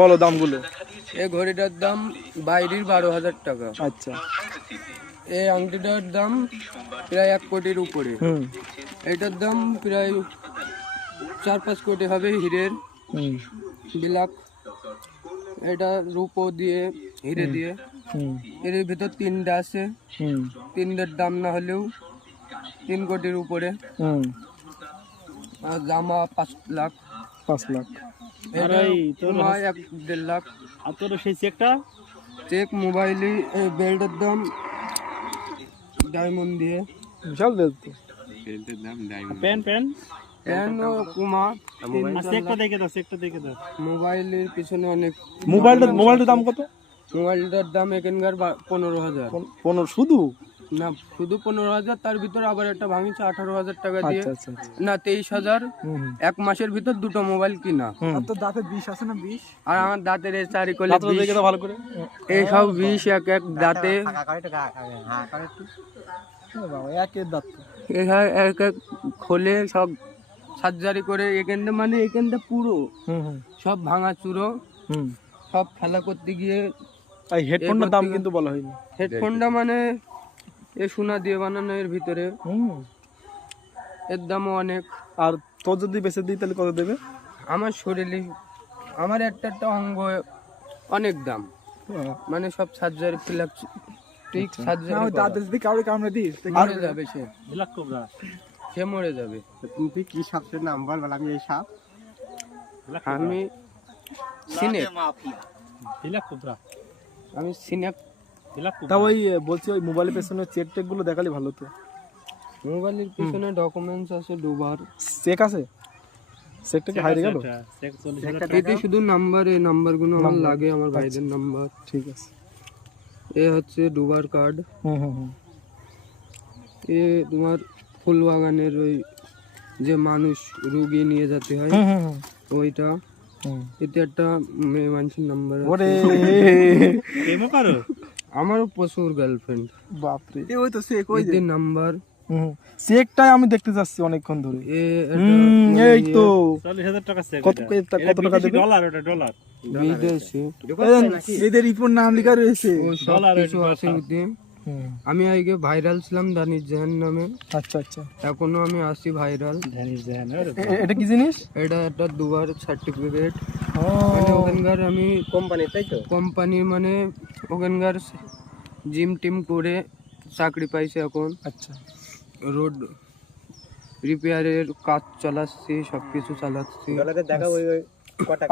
বলো দামগুলো। এই ঘড়িটার দাম বাইরের 12,000 টাকা। আচ্ছা। এই আংটিটার দাম প্রায় 1 কোটির উপরে। এটার দাম প্রায় 4-5 কোটি হবে হীরের বিলাক। এটা রূপো দিয়ে হিরে দিয়ে। এর ভিতর 3টা আছে, 3টার দাম না হলেও 3 কোটির উপরে। আর জামা 5 লাখ। 5 লাখ। এটা 1-1.5 লাখ। আর তোর সেই চেকটা? চেক মোবাইলে বেল্টের দাম ডায়মন্ড দিয়ে। বিশাল বেল তো। বেল্টের দাম ডায়মন্ড। পেন ও কুমা। চেকটা দেখে দাও। মোবাইলের পিছনে অনেক। মোবাইলটার দাম কত? মোবাইলটার দাম এখানকার 15,000। 15 শুধু? না, শুধু 15,000, তার ভিতর আবার একটা ভাঙিছে 18,000 টাকা দিয়ে। আচ্ছা। না, 23,000। 1 মাসের ভিতর 2টো মোবাইল কিনা। আর তোর দাঁতে 20 আছে না? 20? আর আমার দাঁতের এই চারিকলে দাঁতটা দেখে দাও ভালো করে। এই সব 20 এক দাঁতে। বাবা, একের দাঁত তো। এক খোলে সব সার্জারি করে এখানটা, মানে এখানটা পুরো সব ভাঙা চুরো। সব খেলা করতে গিয়ে। এই হেডফোনটার দাম কিন্তু বলা হয়নি। হেডফোনটা মানে এ সোনা দিয়ে বানানো, এর ভিতরে এর দামও অনেক। আর তোর যদি বেঁচে দিই তাহলে কত দেবে? আমার শরীরে আমার একটা অঙ্গ অনেক দাম, মানে সব সার্জারি ঠিক সার্জারি। তাদের যদি কাউকে কামড়ে দিস মরে যাবে সে। Black cobra. সে মরে যাবে। তুই কি সাপের নাম বল? আমি এই সাপ। আমি সিনেক। Black cobra. আমি সিনেক। তা ওই বলছি ওই মোবাইলের পেছনে চেক টেক গুলো দেখালে ভালো তো। মোবাইলের পিছনে ডকুমেন্টস আছে দুবার। চেক আছে? চেকটা কি হারিয়ে গেল? এতে শুধু নাম্বার, এই নাম্বারগুলো আমার লাগে, আমার ভাইদের নাম্বার। ঠিক আছে। এ হচ্ছে দুবার কার্ড। এ তোমার ফুলবাগানের ওই যে মানুষ রুগী নিয়ে যেতে হয় ওইটা। এতে একটা মেয়ে মানুষের নাম্বার আছে। আমারও প্রচুর গার্লফ্রেন্ড। বাপরে, ওই তো চেক, ওই এতে নাম্বার। চেকটাই আমি দেখতে যাচ্ছি অনেকক্ষণ ধরে। এই তো 40,000 টাকা চেক। কত টাকা দেবে? ডলার। ওটা ডলার। বিদেশি এদের রিপোর্ট নাম লেখা রয়েছে। ডলার কিছু আছে ওতে। আমি আগে ভাইরাল ছিলাম দানিশ জাহান নামে। আচ্ছা। এখনো আমি আছি ভাইরাল। এটা কি জিনিস? এটা একটা দুবার সার্টিফিকেট। মানে ওখানকার আমি কোম্পানি, তাই তো? কোম্পানি, মানে ওখানকার জিম টিম করে চাকরি পাইছে এখন। আচ্ছা। রোড রিপেয়ারের কাজ চালাচ্ছি, সবকিছু চালাচ্ছি। দেখা ওই কটা।